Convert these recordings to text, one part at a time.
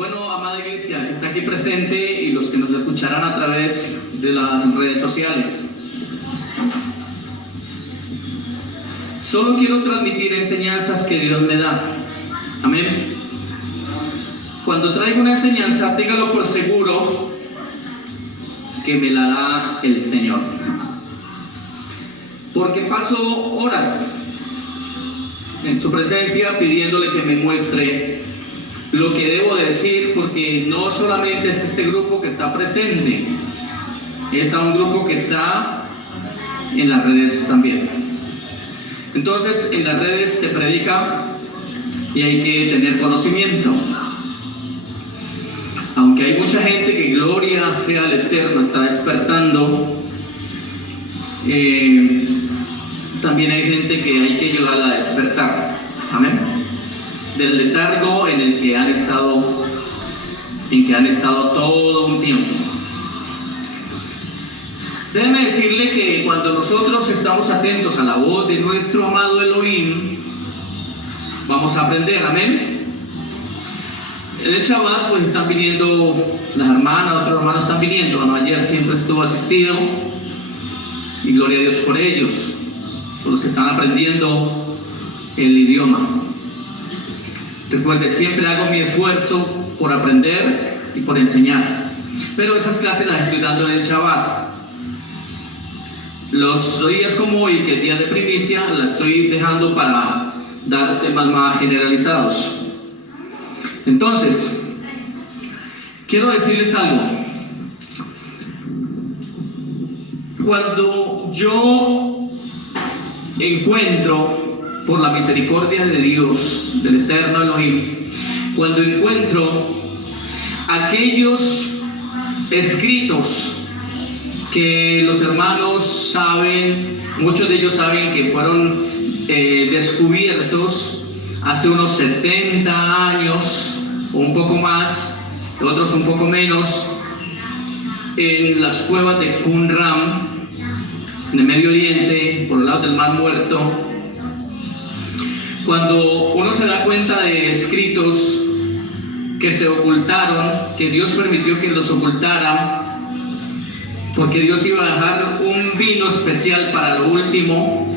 Bueno, amada iglesia que está aquí presente y los que nos escucharán a través de las redes sociales, solo quiero transmitir enseñanzas que Dios me da. Amén. Cuando traigo una enseñanza, téngalo por seguro que me la da el Señor, porque paso horas en su presencia pidiéndole que me muestre lo que debo decir, porque no solamente es este grupo que está presente, es a un grupo que está en las redes también. Entonces, en las redes se predica y hay que tener conocimiento. Aunque hay mucha gente que, gloria sea al Eterno, está despertando, también hay gente que hay que ayudarla a despertar. Amén. Del letargo en el que han estado todo un tiempo. Déjeme decirle que cuando nosotros estamos atentos a la voz de nuestro amado Elohim, vamos a aprender. Amén. En el Shabbat pues están viniendo las hermanas, otros hermanos están viniendo. Bueno, ayer siempre estuvo asistido y gloria a Dios por ellos, por los que están aprendiendo el idioma. Recuerde, siempre hago mi esfuerzo por aprender y por enseñar, pero esas clases las estoy dando en el Shabbat. Los días como hoy, que es día de primicia, las estoy dejando para dar temas más generalizados. Entonces, quiero decirles algo. Cuando yo encuentro, por la misericordia de Dios, del Eterno Elohim, cuando encuentro aquellos escritos que los hermanos saben, muchos de ellos saben que fueron descubiertos hace unos 70 años o un poco más, otros un poco menos, en las cuevas de Qumran, en el Medio Oriente, por el lado del Mar Muerto. Cuando uno se da cuenta de escritos que se ocultaron, que Dios permitió que los ocultaran, porque Dios iba a dejar un vino especial para lo último,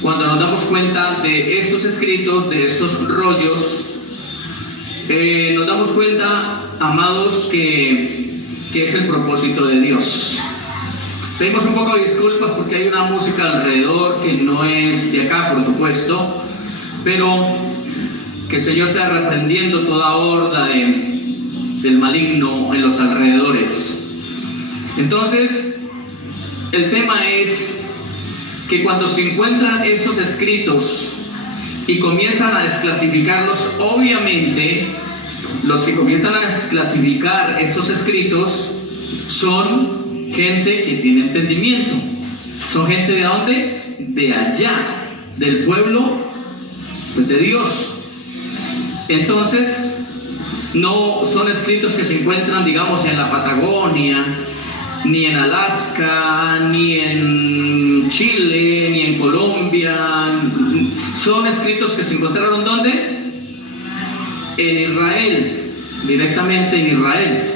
cuando nos damos cuenta de estos escritos, de estos rollos, nos damos cuenta, amados, que es el propósito de Dios. Pedimos un poco de disculpas porque hay una música alrededor que no es de acá, por supuesto, pero que el Señor está reprendiendo toda horda del maligno en los alrededores. Entonces, el tema es que cuando se encuentran estos escritos y comienzan a desclasificarlos, obviamente, los que comienzan a desclasificar estos escritos son gente que tiene entendimiento. Son gente ¿de dónde? De allá, del pueblo de Dios. Entonces, no son escritos que se encuentran, digamos, en la Patagonia, ni en Alaska, ni en Chile, ni en Colombia. Son escritos que se encontraron ¿dónde? En Israel, directamente en Israel.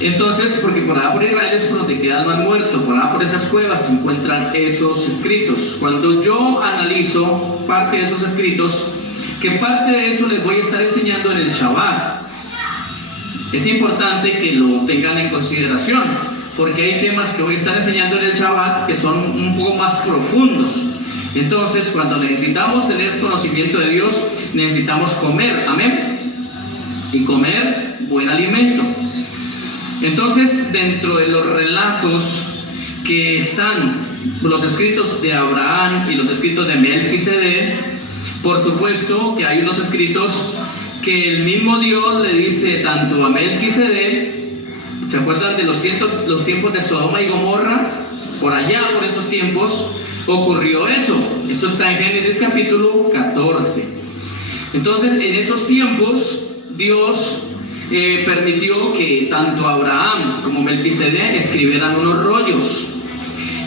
Entonces, porque por allá por Israel es por donde queda el Mar Muerto, por allá por esas cuevas se encuentran esos escritos. Cuando yo analizo parte de esos escritos, que parte de eso les voy a estar enseñando en el Shabbat, es importante que lo tengan en consideración, porque hay temas que voy a estar enseñando en el Shabbat que son un poco más profundos. Entonces, cuando necesitamos tener conocimiento de Dios, necesitamos comer, amén, y comer buen alimento. Entonces, dentro de los relatos que están los escritos de Abraham y los escritos de Melquisedec, por supuesto que hay unos escritos que el mismo Dios le dice tanto a Melquisedec. ¿Se acuerdan de los tiempos de Sodoma y Gomorra? Por allá, por esos tiempos, ocurrió eso. Eso está en Génesis capítulo 14. Entonces, en esos tiempos, Dios permitió que tanto Abraham como Melquisedec escribieran unos rollos.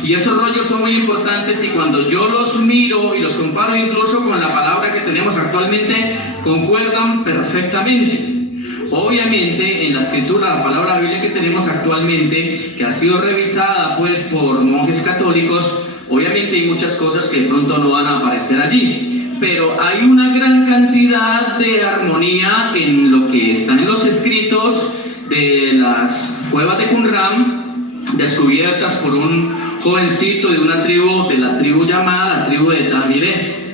Y esos rollos son muy importantes, y cuando yo los miro y los comparo incluso con la palabra que tenemos actualmente, concuerdan perfectamente. Obviamente en la escritura, la palabra Biblia que tenemos actualmente, que ha sido revisada pues por monjes católicos, obviamente hay muchas cosas que de pronto no van a aparecer allí, pero hay una gran cantidad de armonía en lo que están en los escritos de las cuevas de Qumran, descubiertas por un jovencito de una tribu, de la tribu llamada la tribu de Tamiré.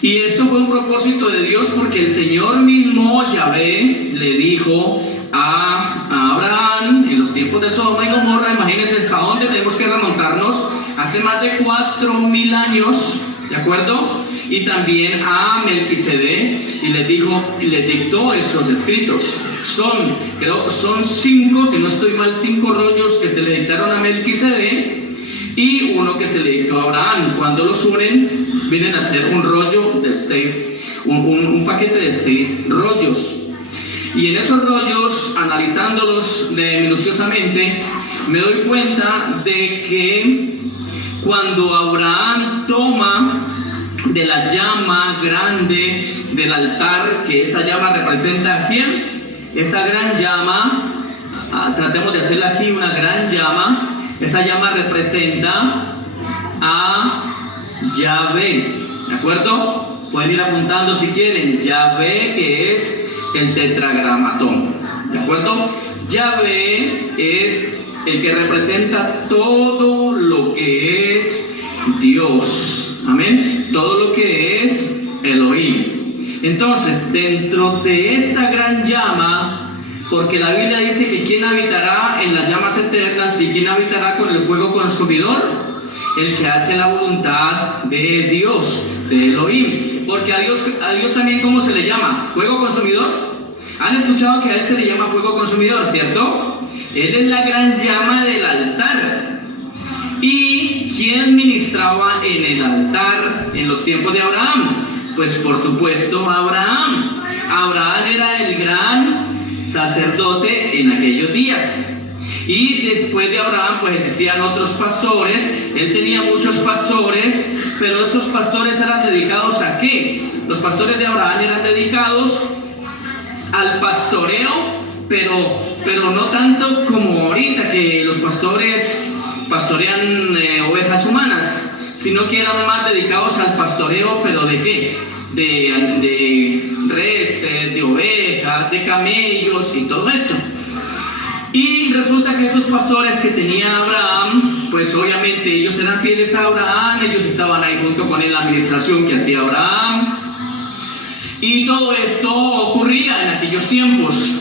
Y esto fue un propósito de Dios, porque el Señor mismo, Yahvé, le dijo a Abraham en los tiempos de Sodoma y Gomorra, imagínense hasta dónde tenemos que remontarnos, hace más de 4000 años, ¿de acuerdo? Y también a Melquisedec, y les dijo, y les dictó esos escritos. Creo que son 5, si no estoy mal, 5 rollos que se le dictaron a Melquisedec y uno que se le dictó a Abraham. Cuando los unen, vienen a ser un rollo de 6, un paquete de 6 rollos. Y en esos rollos, analizándolos minuciosamente, me doy cuenta de que cuando Abraham toma de la llama grande del altar, que esa llama representa a quién, esa gran llama, tratemos de hacerla aquí una gran llama, esa llama representa a Yahvé, ¿de acuerdo? Pueden ir apuntando si quieren, Yahvé, que es el tetragramatón, ¿de acuerdo? Yahvé es el que representa todo lo que es Dios, amén, todo lo que es Elohim. Entonces, dentro de esta gran llama, porque la Biblia dice que ¿quién habitará en las llamas eternas y quién habitará con el fuego consumidor? El que hace la voluntad de Dios, de Elohim. Porque a Dios también, ¿cómo se le llama? ¿Fuego consumidor? ¿Han escuchado que a él se le llama fuego consumidor, cierto? Él es la gran llama del altar. ¿Y quién ministraba en el altar en los tiempos de Abraham? Pues por supuesto Abraham. Abraham era el gran sacerdote en aquellos días. Y después de Abraham pues existían otros pastores. Él tenía muchos pastores, pero estos pastores eran dedicados ¿a qué? Los pastores de Abraham eran dedicados al pastoreo, pero no tanto como ahorita que los pastores pastorean ovejas humanas, sino que eran más dedicados al pastoreo, pero ¿de qué? De reses, de ovejas, de camellos y todo esto. Y resulta que esos pastores que tenía Abraham, pues obviamente ellos eran fieles a Abraham, ellos estaban ahí junto con él en la administración que hacía Abraham. Y todo esto ocurría en aquellos tiempos.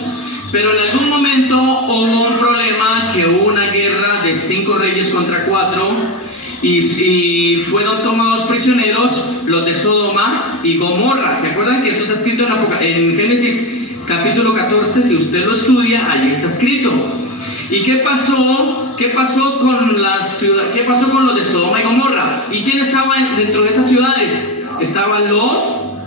Pero en algún momento hubo un problema, que hubo una guerra de 5 reyes contra 4, y fueron tomados prisioneros los de Sodoma y Gomorra. ¿Se acuerdan que eso está escrito en Génesis capítulo 14? Si usted lo estudia, allí está escrito. ¿Y qué pasó? ¿Qué pasó con la ciudad? ¿Qué pasó con los de Sodoma y Gomorra? ¿Y quién estaba dentro de esas ciudades? Estaba Lot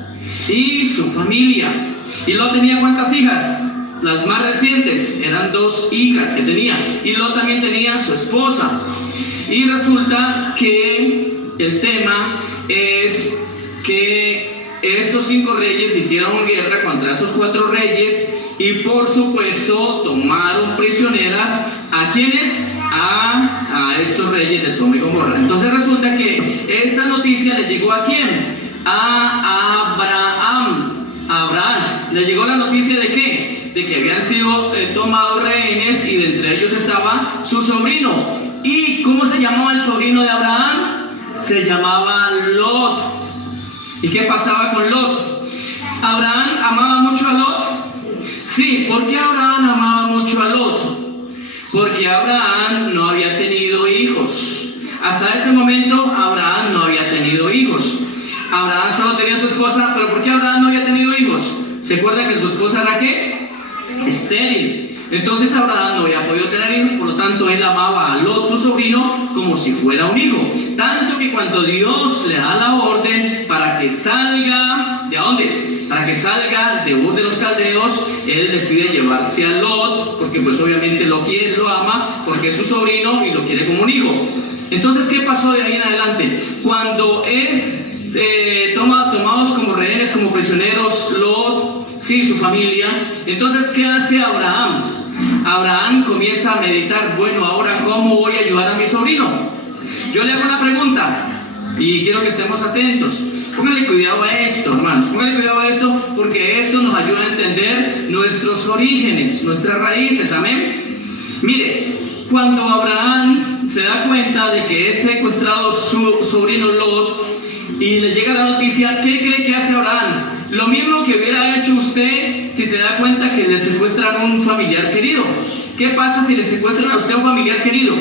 y su familia. ¿Y Lot tenía cuántas hijas? Las más recientes, eran 2 hijas que tenía. Y Lot también tenía su esposa. Y resulta que el tema es que estos 5 reyes hicieron guerra contra esos 4 reyes y por supuesto tomaron prisioneras ¿a quiénes? A estos reyes de Sodoma y Gomorra. Entonces resulta que esta noticia le llegó ¿a quién? A Abraham. A Abraham le llegó la noticia ¿de qué? De que habían sido tomados rehenes y de entre ellos estaba su sobrino. ¿Y cómo se llamaba el sobrino de Abraham? Se llamaba Lot. ¿Y qué pasaba con Lot? ¿Abraham amaba mucho a Lot? Sí, ¿por qué Abraham amaba mucho a Lot? Porque Abraham no había tenido hijos. Hasta ese momento Abraham no había tenido hijos. Abraham solo tenía a su esposa, pero ¿por qué Abraham no había tenido hijos? ¿Se acuerda que su esposa era qué? Estéril. Entonces Abraham no había podido tener hijos, por lo tanto él amaba a Lot, su sobrino, como si fuera un hijo. Tanto que cuando Dios le da la orden para que salga, ¿de dónde? Para que salga de Ur de los Caldeos, él decide llevarse a Lot, porque pues obviamente lo quiere, lo ama, porque es su sobrino y lo quiere como un hijo. Entonces, ¿qué pasó de ahí en adelante? Cuando tomados como rehenes, como prisioneros, Lot, sí, su familia. Entonces, ¿qué hace Abraham? Abraham comienza a meditar, bueno, ahora ¿cómo voy a ayudar a mi sobrino? Yo le hago una pregunta y quiero que estemos atentos. Póngale cuidado a esto, hermanos, póngale cuidado a esto, porque esto nos ayuda a entender nuestros orígenes, nuestras raíces, amén. Mire, cuando Abraham se da cuenta de que es secuestrado su sobrino Lot y le llega la noticia, ¿qué cree que hace Abraham? Lo mismo que hubiera hecho usted si se da cuenta que le secuestran a un familiar querido. ¿Qué pasa si le secuestran a usted a un familiar querido?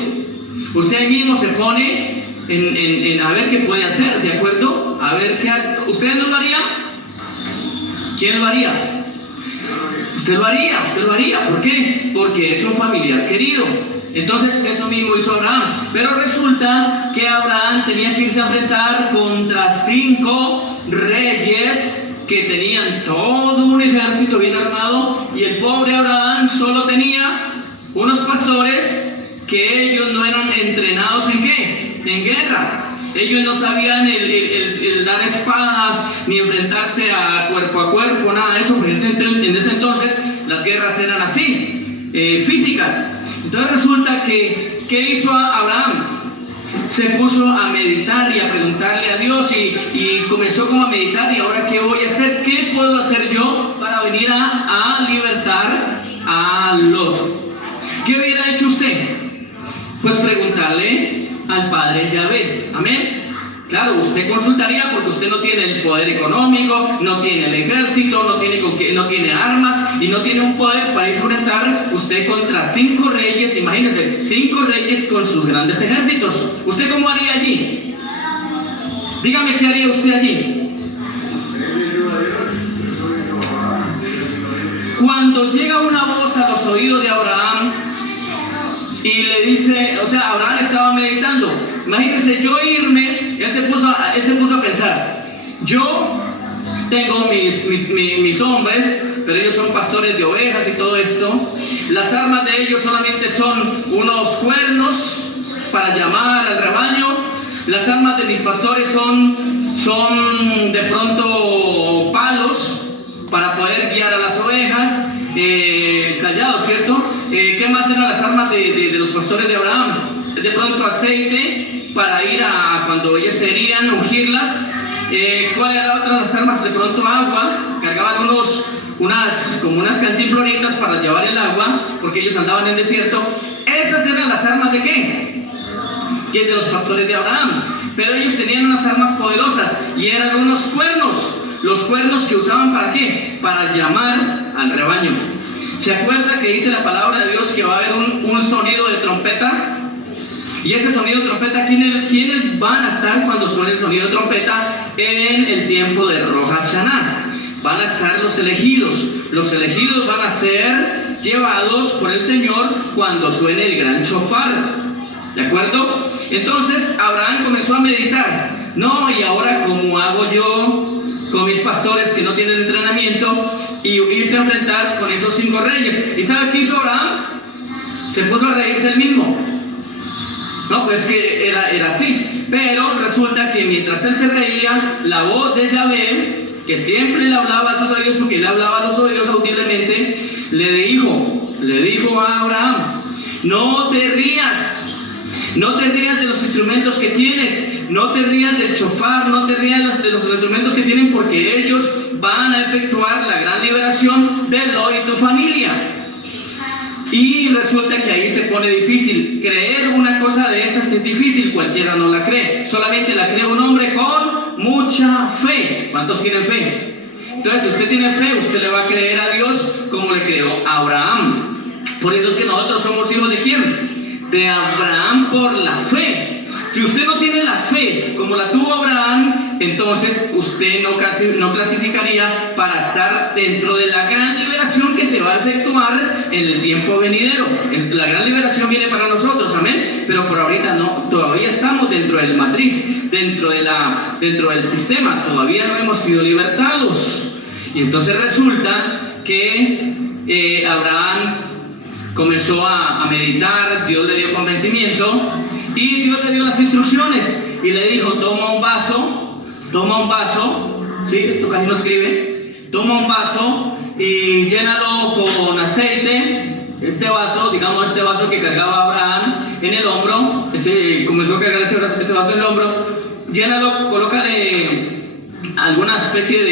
Usted ahí mismo se pone en a ver qué puede hacer, ¿de acuerdo? A ver qué hace. ¿Ustedes no lo harían? ¿Quién lo haría? Usted lo haría. ¿Por qué? Porque es un familiar querido. Entonces, eso mismo hizo Abraham. Pero resulta que Abraham tenía que irse a enfrentar contra 5 reyes que tenían todo un ejército bien armado, y el pobre Abraham solo tenía unos pastores que ellos no eran entrenados ¿en qué? En guerra. Ellos no sabían el dar espadas, ni enfrentarse a cuerpo, nada de eso, porque en ese entonces las guerras eran así, físicas. Entonces resulta que, ¿qué hizo Abraham? Se puso a meditar y a preguntarle a Dios y comenzó como a meditar, y ahora ¿qué voy a hacer? ¿Qué puedo hacer yo para venir a libertar a Lot? ¿Qué hubiera hecho usted? Pues preguntarle al Padre Yahvé, amén. Claro, usted consultaría porque usted no tiene el poder económico, no tiene el ejército, no tiene armas y no tiene un poder para enfrentar usted contra 5 reyes. Imagínense, 5 reyes con sus grandes ejércitos. ¿Usted cómo haría allí? Dígame, ¿qué haría usted allí? Cuando llega una voz a los oídos de Abraham y le dice, o sea, Abraham estaba meditando. Imagínense yo irme, él se puso a pensar, yo tengo mis hombres, pero ellos son pastores de ovejas y todo esto. Las armas de ellos solamente son unos cuernos para llamar al rebaño. Las armas de mis pastores son de pronto palos para poder guiar a las ovejas, callados, ¿cierto? ¿Qué más eran las armas de los pastores de Abraham? De pronto aceite para ir a cuando ellos se herían, ungirlas. ¿Cuál era la otra de las armas? De pronto agua, cargaban como unas cantimploritas para llevar el agua, porque ellos andaban en el desierto. Esas eran las armas ¿de qué? Y es de los pastores de Abraham. Pero ellos tenían unas armas poderosas y eran unos cuernos. Los cuernos que usaban ¿para qué? Para llamar al rebaño. ¿Se acuerda que dice la palabra de Dios que va a haber un sonido de trompeta? Y ese sonido de trompeta, ¿quiénes van a estar cuando suene el sonido de trompeta en el tiempo de Rosh Hashanah? Van a estar los elegidos. Los elegidos van a ser llevados por el Señor cuando suene el gran shofar. ¿De acuerdo? Entonces Abraham comenzó a meditar. No, y ahora ¿cómo hago yo con mis pastores que no tienen entrenamiento y irse a enfrentar con esos 5 reyes? ¿Y sabe qué hizo Abraham? Se puso a reírse él mismo. No, pues que era así. Pero resulta que mientras él se reía, la voz de Yahvé, que siempre le hablaba a sus oídos, porque le hablaba a los oídos audiblemente, le dijo a Abraham, no te rías de los instrumentos que tienes, no te rías del shofar, no te rías de los instrumentos que tienen, porque ellos van a efectuar la gran liberación de Lot y tu familia. Y resulta que ahí se pone difícil. Creer una cosa de esas es difícil, cualquiera no la cree. Solamente la cree un hombre con mucha fe. ¿Cuántos tienen fe? Entonces, si usted tiene fe, usted le va a creer a Dios como le creó a Abraham. Por eso es que nosotros somos hijos ¿de quién? De Abraham por la fe. Si usted no tiene la fe como la tuvo Abraham, entonces usted no clasificaría para estar dentro de la gran liberación que se va a efectuar en el tiempo venidero. La gran liberación viene para nosotros, amén, pero por ahorita no, todavía estamos dentro del matriz, dentro del sistema, todavía no hemos sido libertados. Y entonces resulta que Abraham comenzó a meditar, Dios le dio convencimiento y Dios le dio las instrucciones y le dijo, toma un vaso, ¿sí? Esto casi no escribe, toma un vaso y llénalo con aceite. Este vaso, digamos este vaso que cargaba Abraham en el hombro, comenzó a cargar ese vaso en el hombro, llénalo, colócale alguna especie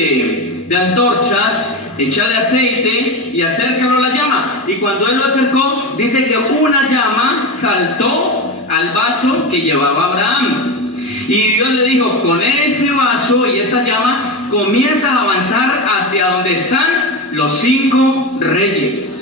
de antorchas, échale aceite y acércalo a la llama. Y cuando él lo acercó, dice que una llama saltó al vaso que llevaba Abraham. Y Dios le dijo, con ese vaso y esa llama comienza a avanzar hacia donde están los 5 reyes.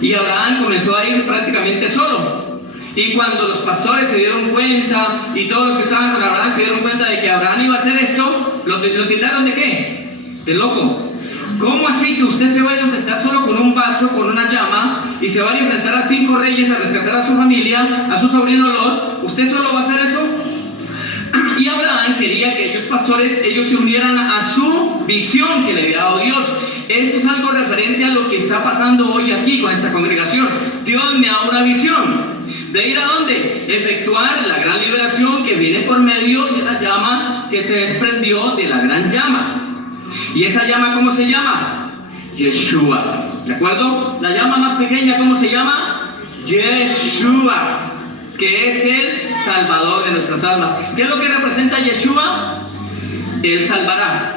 Y Abraham comenzó a ir prácticamente solo. Y cuando los pastores se dieron cuenta, y todos los que estaban con Abraham se dieron cuenta de que Abraham iba a hacer esto, lo tildaron de ¿qué? De loco. ¿Cómo así que usted se vaya a enfrentar solo con un vaso, con una llama, y se va a enfrentar a 5 reyes, a rescatar a su familia, a su sobrino Lot? ¿Usted solo va a hacer eso? Y Abraham quería que ellos pastores, ellos se unieran a su visión que le había dado Dios. Eso es algo referente a lo que está pasando hoy aquí con esta congregación. Dios me da una visión. ¿De ir a dónde? Efectuar la gran liberación que viene por medio de la llama que se desprendió de la gran llama. ¿Y esa llama cómo se llama? Yeshua. ¿De acuerdo? La llama más pequeña, ¿cómo se llama? Yeshua, que es el Salvador de nuestras almas. ¿Qué es lo que representa Yeshua? Él salvará.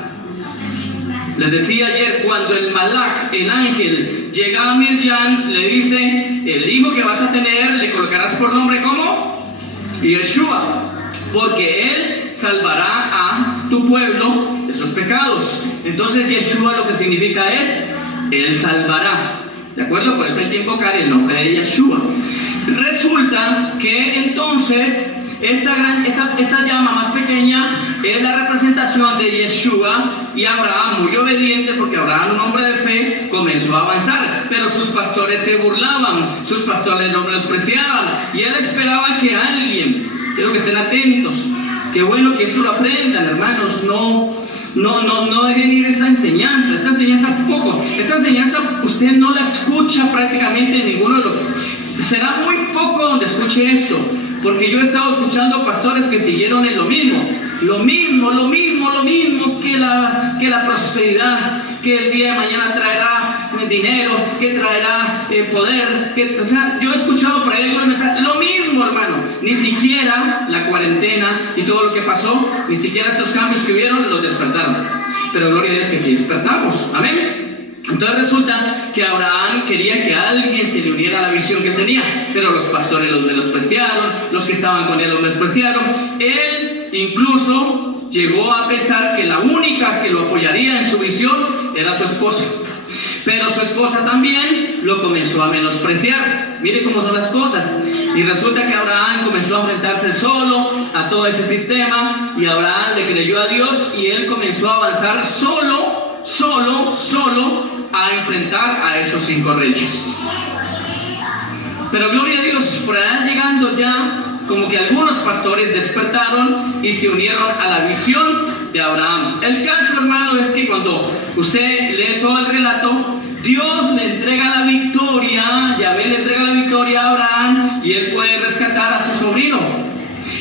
Les decía ayer, cuando el Malach, el ángel, llega a Miriam, le dice, el hijo que vas a tener, le colocarás por nombre, ¿cómo? Yeshua, porque él salvará a tu pueblo de sus pecados. Entonces Yeshua lo que significa es, él salvará. ¿De acuerdo? Por eso hay que invocar el nombre de Yeshua. Resulta que entonces esta llama más pequeña es la representación de Yeshua, y Abraham, muy obediente, porque Abraham, un hombre de fe, comenzó a avanzar, pero sus pastores se burlaban, sus pastores lo despreciaban, y él esperaba que alguien, quiero que estén atentos, qué bueno que esto lo aprendan, hermanos, no dejen ir esta enseñanza poco, esta enseñanza usted no la escucha prácticamente en ninguno de los, será muy poco donde escuche esto, porque yo he estado escuchando pastores que siguieron en lo mismo que la prosperidad, que el día de mañana traerá dinero, que traerá poder, o sea, yo he escuchado por ahí lo mismo, hermano. Ni siquiera la cuarentena y todo lo que pasó, ni siquiera estos cambios que hubieron los despertaron, pero gloria a Dios que aquí despertamos, amén. Entonces resulta que Abraham quería que alguien se le uniera a la visión que tenía, pero los pastores los menospreciaron, los que estaban con él los menospreciaron. Él incluso llegó a pensar que la única que lo apoyaría en su visión era su esposa, pero su esposa también lo comenzó a menospreciar. Mire cómo son las cosas. Y resulta que Abraham comenzó a enfrentarse solo a todo ese sistema, y Abraham le creyó a Dios, y él comenzó a avanzar solo a enfrentar a esos 5 reyes. Pero gloria a Dios, por allá llegando ya, como que algunos pastores despertaron y se unieron a la visión de Abraham. El caso, hermano, es que cuando usted lee todo el relato, Dios le entrega la victoria, Yahvé le entrega la victoria a Abraham, y él puede rescatar a su sobrino.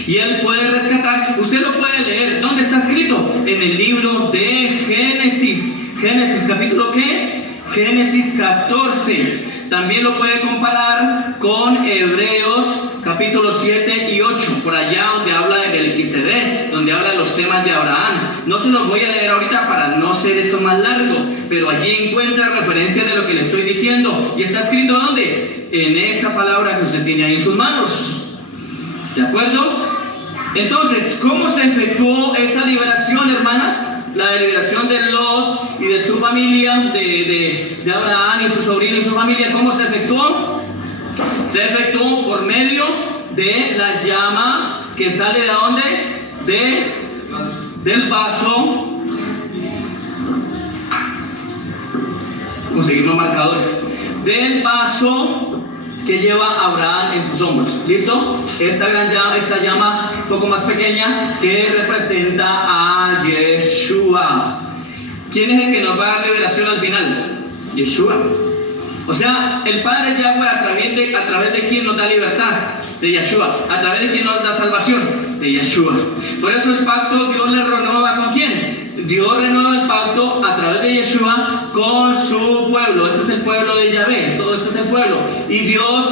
Y él puede rescatar, usted lo puede leer, ¿dónde está escrito? En el libro de Génesis. Génesis capítulo ¿qué? Génesis 14. También lo puede comparar con Hebreos capítulo 7 y 8, por allá donde habla de Melquisedec, donde habla de los temas de Abraham. No se los voy a leer ahorita para no hacer esto más largo, pero allí encuentra referencia de lo que le estoy diciendo. ¿Y está escrito dónde? En esa palabra que usted tiene ahí en sus manos. ¿De acuerdo? Entonces, ¿cómo se efectuó esa liberación, hermanas? La liberación de Lot y de su familia, de Abraham y su sobrino y su familia, ¿cómo se efectuó? Se efectuó por medio de la llama que sale de dónde? Del vaso. Conseguir los marcadores. Del vaso que lleva Abraham en sus hombros. ¿Listo? Esta llama un poco más pequeña que representa a Yeshua. ¿Quién es el que nos va a dar liberación al final? Yeshua. O sea, el Padre Yahweh a través de quien nos da libertad, de Yeshua. A través de quien nos da salvación, de Yeshua. Por eso el pacto Dios le renueva ¿con quién? Dios renueva el pacto a través de Yeshua con su pueblo. Este es el pueblo de Yahvé, todo este es el pueblo. Y Dios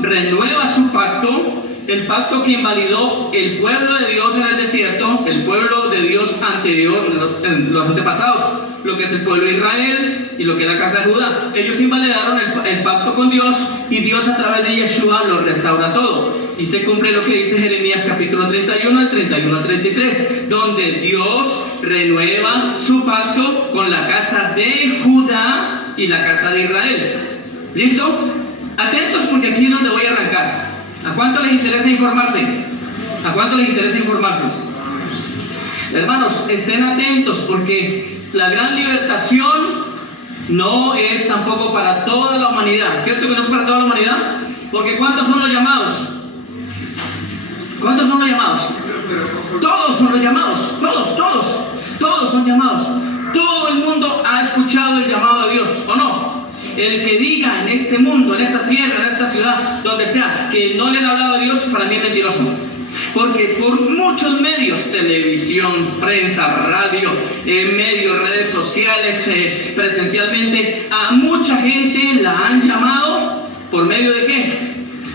renueva su pacto, el pacto que invalidó el pueblo de Dios en el desierto, el pueblo de Dios anterior, los antepasados, lo que es el pueblo de Israel y lo que es la casa de Judá. Ellos invalidaron el pacto con Dios, y Dios a través de Yeshua lo restaura todo. Y se cumple lo que dice Jeremías capítulo 31, el 31 al 33, donde Dios renueva su pacto con la casa de Judá y la casa de Israel. ¿Listo? Atentos, porque aquí es donde voy a arrancar. ¿A cuánto les interesa informarse? ¿A cuánto les interesa informarse? Hermanos, estén atentos, porque la gran libertación no es tampoco para toda la humanidad. ¿Cierto que no es para toda la humanidad? Porque ¿cuántos son los llamados? ¿Cuántos son los llamados? Todos son los llamados. Todos son llamados. Todo el mundo ha escuchado el llamado de Dios, ¿o no? El que diga en este mundo, en esta tierra, en esta ciudad, donde sea, que no le han hablado a Dios, para mí es mentiroso. Porque por muchos medios, televisión, prensa, radio, medios, redes sociales, presencialmente, a mucha gente la han llamado, ¿por medio de qué?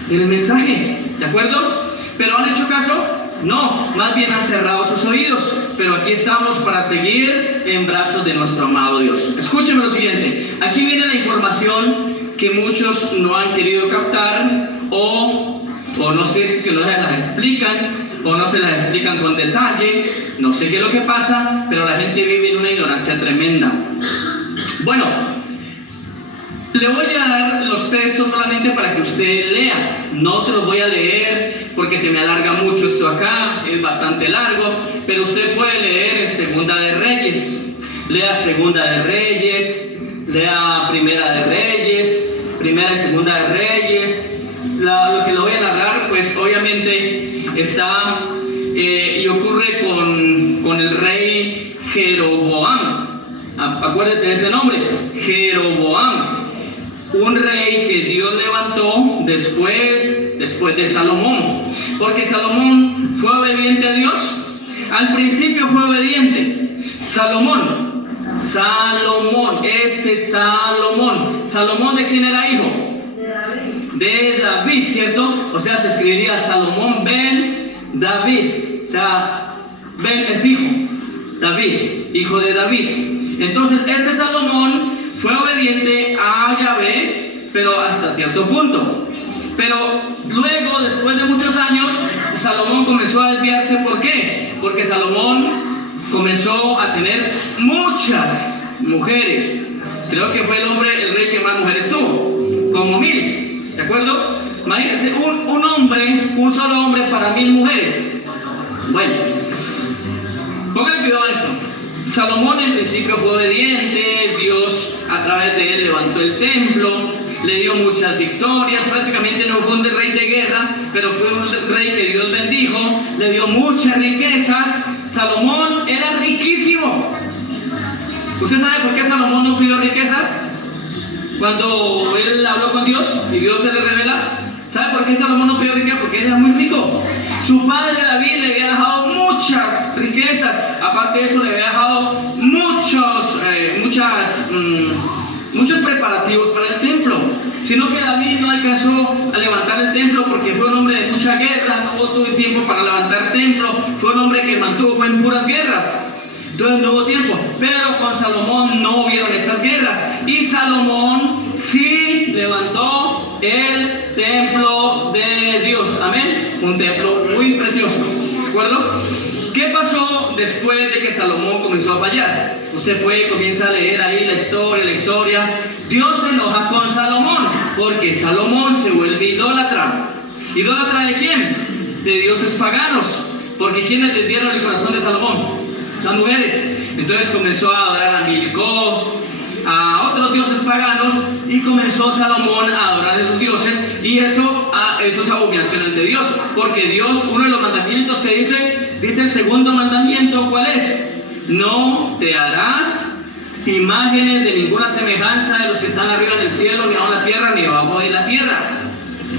Del mensaje, ¿de acuerdo? ¿Pero han hecho caso? No, más bien han cerrado sus oídos. Pero aquí estamos para seguir en brazos de nuestro amado Dios. Escúchenme lo siguiente. Aquí viene la información que muchos no han querido captar, o no sé si que no se las explican, o no se las explican con detalle. No sé qué es lo que pasa, pero la gente vive en una ignorancia tremenda. Bueno, le voy a dar los textos solamente para que usted lea. No se los voy a leer porque se me alarga mucho esto acá, es bastante largo, pero usted puede leer en Segunda de Reyes. Lea Segunda de Reyes, lea Primera de Reyes, Primera y Segunda de Reyes. Lo que le voy a narrar, pues obviamente está y ocurre con el rey Jeroboam. Acuérdense de ese nombre, Jeroboam. Un rey que Dios levantó después de Salomón, porque Salomón fue obediente a Dios. Al principio fue obediente. Salomón, ¿Salomón de quién era hijo? De David, ¿cierto? O sea, se escribiría Salomón ben David, o sea, Ben es hijo, David, hijo de David. Entonces, ese Salomón fue obediente a Yahvé, pero hasta cierto punto. Pero luego, después de muchos años, Salomón comenzó a desviarse. ¿Por qué? Porque Salomón comenzó a tener muchas mujeres. Creo que fue el rey que más mujeres tuvo, como 1000, ¿de acuerdo? Imagínense, un solo hombre para 1000 mujeres. Bueno, pónganle cuidado a esto. Salomón en principio fue obediente, Dios a través de él levantó el templo, le dio muchas victorias. Prácticamente no fue un rey de guerra, pero fue un rey que Dios bendijo, le dio muchas riquezas. Salomón era riquísimo. ¿Usted sabe por qué Salomón no pidió riquezas? Cuando él habló con Dios y Dios se le revela, ¿sabe por qué Salomón no pidió riquezas? Porque él era muy rico. Su padre David le había dejado muchas riquezas. Aparte de eso, le había dejado muchos preparativos para el templo. Sino que David no alcanzó a levantar el templo porque fue un hombre de mucha guerra, no tuvo tiempo para levantar el templo. Fue un hombre que fue en puras guerras. Entonces no hubo tiempo. Pero con Salomón no hubieron estas guerras. Y Salomón sí levantó el templo de Dios. Amén. Un templo muy precioso. ¿De acuerdo? ¿Qué pasó después de que Salomón comenzó a fallar? Usted comienza a leer ahí la historia. Dios se enoja con Salomón porque Salomón se vuelve idólatra. ¿Idólatra de quién? De dioses paganos. Porque ¿quiénes desviaron el corazón de Salomón? Las mujeres. Entonces comenzó a adorar a Milcó, a otros dioses paganos, y comenzó Salomón a adorar a esos dioses, y eso es abominación ante Dios, porque Dios, uno de los mandamientos que dice el segundo mandamiento, ¿cuál es? No te harás imágenes de ninguna semejanza de los que están arriba en el cielo, ni abajo en la tierra, ni abajo de la tierra.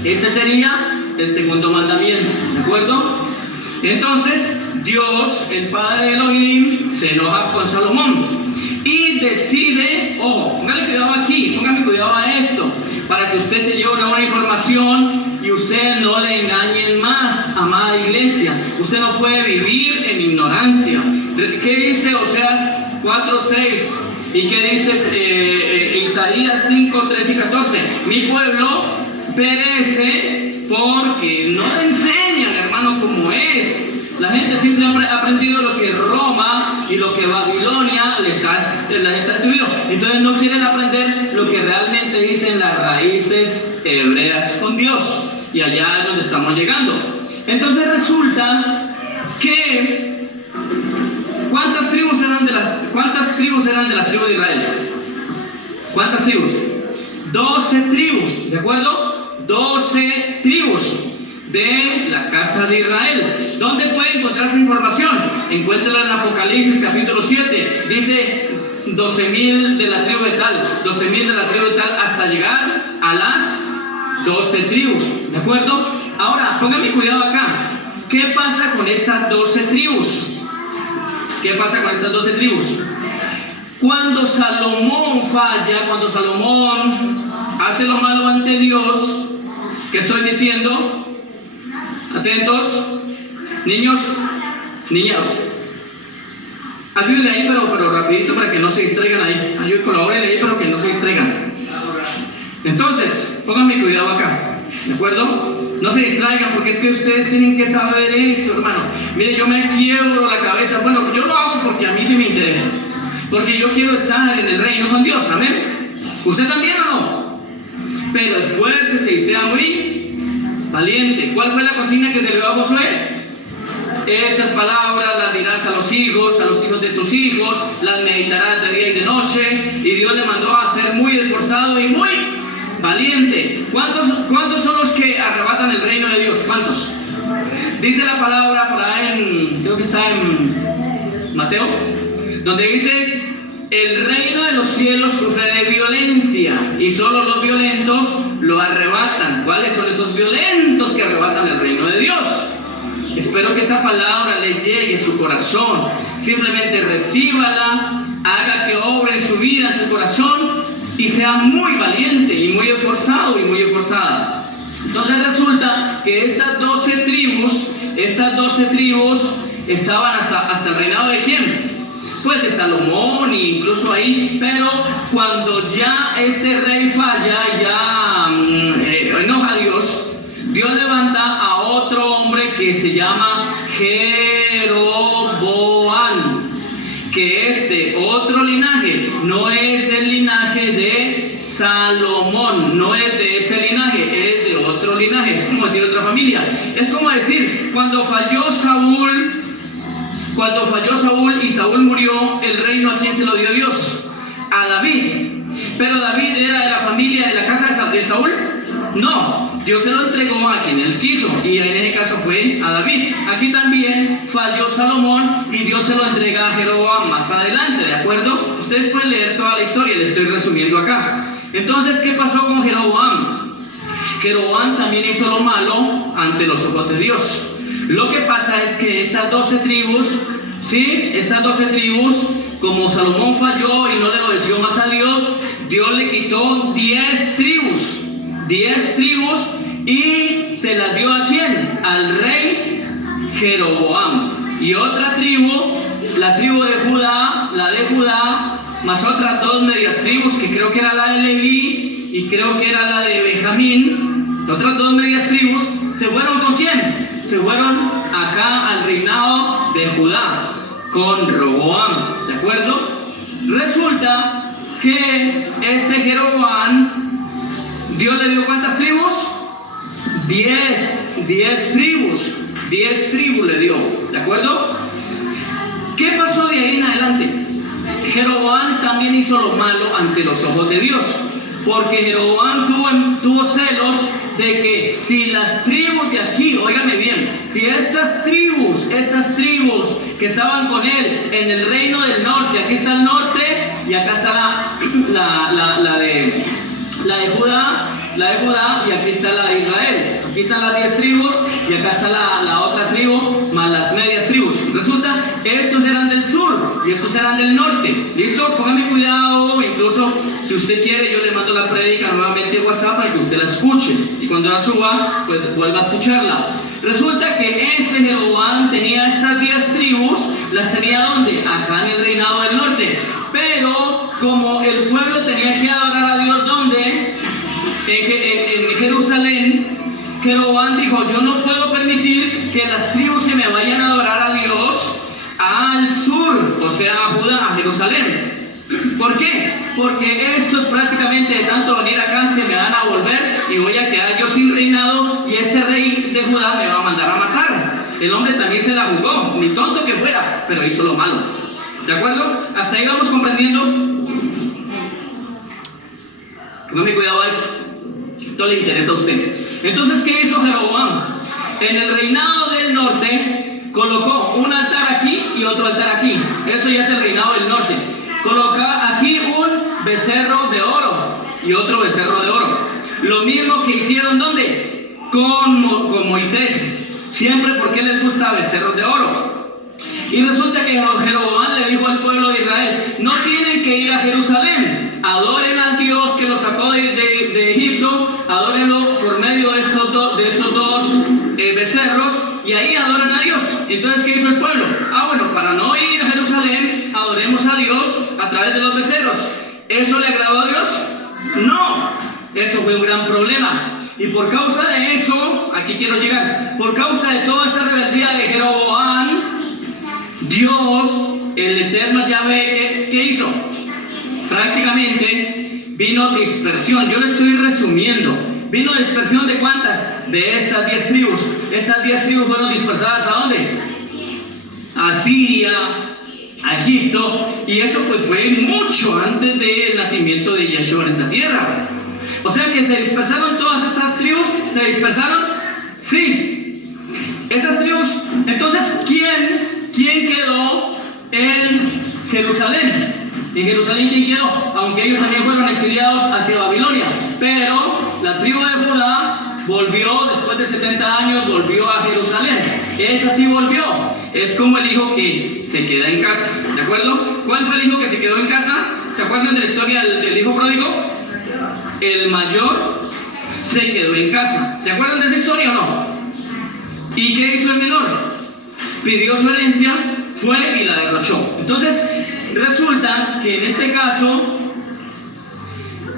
Este sería el segundo mandamiento, ¿de acuerdo? Entonces Dios, el Padre Elohim, se enoja con Salomón y decide para que usted se lleve una buena información y usted no le engañen más, amada iglesia. Usted no puede vivir en ignorancia. ¿Qué dice Oseas 4:6? ¿Y qué dice Isaías 5:13 y 14? Mi pueblo perece porque no le enseñan, hermano, cómo es. La gente siempre ha aprendido lo que Roma y lo que Babilonia les ha estudiado. Entonces no quieren aprender lo que realmente dicen las raíces hebreas con Dios. Y allá es donde estamos llegando. Entonces resulta que ¿cuántas tribus eran de las tribus de Israel? ¿Cuántas tribus? 12 tribus, ¿de acuerdo? 12 tribus de la casa de Israel. ¿Dónde puede encontrar esa información? Encuéntrala en Apocalipsis capítulo 7. Dice 12.000 de la tribu de tal, 12.000 de la tribu de tal, hasta llegar a las 12 tribus, ¿de acuerdo? Ahora, pónganme cuidado acá. ¿Qué pasa con estas 12 tribus? ¿Qué pasa con estas 12 tribus? Cuando Salomón falla, cuando Salomón hace lo malo ante Dios, ¿qué estoy diciendo? Atentos, niños, niñas. Ayúdenle ahí, pero rapidito para que no se distraigan ahí. Ayúdenle, colaboren ahí, pero que no se distraigan. Entonces, pónganme cuidado acá, ¿de acuerdo? No se distraigan, porque es que ustedes tienen que saber eso, hermano. Mire, yo me quiebro la cabeza. Bueno, yo lo hago porque a mí sí me interesa. Porque yo quiero estar en el reino con Dios, ¿amén? ¿Usted también o no? Pero esfuércese y sea muy valiente. ¿Cuál fue la consigna que se le dio a Josué? Estas palabras las dirás a los hijos de tus hijos, las meditarás de día y de noche. Y Dios le mandó a ser muy esforzado y muy valiente. ¿Cuántos son los que arrebatan el reino de Dios? ¿Cuántos? Dice la palabra por ahí creo que está en Mateo, donde dice: el reino de los cielos sufre de violencia y solo los violentos lo arrebatan. ¿Cuáles son esos violentos que arrebatan el reino de Dios? Espero que esa palabra le llegue a su corazón. Simplemente recíbala, haga que obre en su vida, en su corazón, y sea muy valiente y muy esforzado y muy esforzada. Entonces resulta que estas 12 tribus estaban hasta el reinado de ¿quién? Pues de Salomón, e incluso ahí. Pero cuando ya este rey falla, ya enoja a Dios, Dios levanta a otro hombre que se llama Jeroboam, que es de otro linaje, no es del linaje de Salomón, no es de ese linaje, es de otro linaje. Es como decir otra familia. Es como decir, cuando falló Saúl y Saúl murió, el reino, ¿a quién se lo dio Dios? A David. Pero David era de la familia, de la casa de Saúl. No, Dios se lo entregó a quien él quiso, y en ese caso fue a David. Aquí también falló Salomón y Dios se lo entrega a Jeroboam más adelante, ¿de acuerdo? Ustedes pueden leer toda la historia, le estoy resumiendo acá. Entonces, ¿qué pasó con Jeroboam? Jeroboam también hizo lo malo ante los ojos de Dios. Lo que pasa es que estas 12 tribus, como Salomón falló y no le obedeció más a Dios, Dios le quitó 10 tribus y se las dio ¿a quién? Al rey Jeroboam. Y otra tribu, la tribu de Judá, más otras 2 medias tribus, que creo que era la de Leví y creo que era la de Benjamín, otras 2 medias tribus, ¿se fueron con quién? Se fueron acá al reinado de Judá, con Roboam, ¿de acuerdo? Resulta que este Jeroboam, Dios le dio ¿cuántas tribus? 10 tribus le dio, ¿de acuerdo? ¿Qué pasó de ahí en adelante? Jeroboam también hizo lo malo ante los ojos de Dios, porque Jeroboam tuvo celos de que si las tribus de aquí, óigame bien, si estas tribus que estaban con él en el reino del norte, aquí está el norte y acá está la de Judá, y aquí está la de Israel. Aquí están las 10 tribus y acá está la otra tribu más las medias tribus. Resulta, estos eran del sur y estos eran del norte. ¿Listo? Póngame cuidado. Incluso si usted quiere, yo le mando la prédica nuevamente a WhatsApp para usted la escuche. Y cuando la suba, pues vuelva a escucharla. Resulta que este Jeroboam tenía estas 10 tribus, las tenía ¿dónde? Acá en el reinado del norte. Pero como el pueblo tenía que adorar a Dios, ¿dónde? En Jerusalén, Jeroboam dijo: yo no puedo permitir que las tribus se me vayan a adorar a Dios al sur, o sea, a Judá, a Jerusalén. ¿Por qué? Porque estos prácticamente de tanto venir acá se me van a volver y voy a quedar yo sin reinado, y este rey de Judá me va a mandar a matar. El hombre también se la jugó, ni tonto que fuera, pero hizo lo malo. ¿De acuerdo? Hasta ahí vamos comprendiendo. Póngame cuidado a eso. Esto le interesa a usted. Entonces, ¿qué hizo Jeroboam? En el reinado del norte colocó un altar aquí y otro altar aquí. Eso ya es el reinado del norte. Coloca aquí un becerro de oro y otro becerro de oro. Lo mismo que hicieron ¿dónde? Con Moisés. Siempre porque les gusta becerros de oro. Y resulta que Jeroboam le dijo al pueblo de Israel: no tienen que ir a Jerusalén, adoren al Dios que los sacó de Egipto, adórenlo por medio de estos dos becerros, y ahí adoran a Dios. Entonces, ¿qué hizo el pueblo? Bueno, para no ir a Jerusalén, adoremos a Dios a través de los becerros. ¿Eso le agradó a Dios? No. Eso fue un gran problema. Y por causa de eso, aquí quiero llegar, por causa de toda esa rebeldía de Jeroboam, Dios, el eterno Yahvé, ¿qué hizo? Prácticamente vino dispersión. Yo lo estoy resumiendo. ¿Vino dispersión de cuántas? De estas 10 tribus. Estas 10 tribus fueron dispersadas ¿a dónde? A Siria, a Egipto. Y eso pues fue mucho antes del nacimiento de Yeshua en esta tierra. O sea que se dispersaron todas estas tribus. ¿Se dispersaron? Sí. Esas tribus. Entonces, ¿quién quedó en Jerusalén? En Jerusalén, ¿quién quedó? Aunque ellos también fueron exiliados hacia Babilonia. Pero la tribu de Judá volvió, después de 70 años, volvió a Jerusalén. Esa sí volvió. Es como el hijo que se queda en casa. ¿De acuerdo? ¿Cuál fue el hijo que se quedó en casa? ¿Se acuerdan de la historia del hijo pródigo? El mayor se quedó en casa. ¿Se acuerdan de esa historia o no? ¿Y qué hizo el menor? Pidió su herencia, fue y la derrochó. Entonces, resulta que en este caso,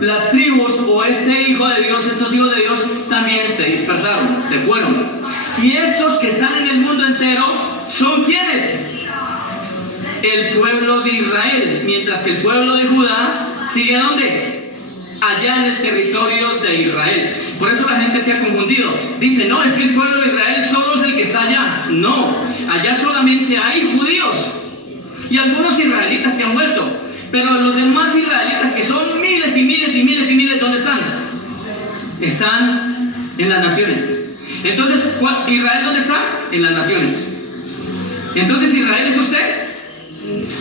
las tribus o este hijo de Dios, estos hijos de Dios también se dispersaron, se fueron. Y estos que están en el mundo entero, ¿son quiénes? El pueblo de Israel, mientras que el pueblo de Judá sigue ¿dónde? Allá en el territorio de Israel. Por eso la gente se ha confundido. Dice: no, es que el pueblo de Israel solo es el que está allá. No, allá solamente hay judíos y algunos israelitas que han vuelto. Pero los demás israelitas, que son miles y miles y miles y miles, ¿dónde están? Están en las naciones. Entonces, ¿Israel dónde está? En las naciones. Entonces, ¿Israel es usted?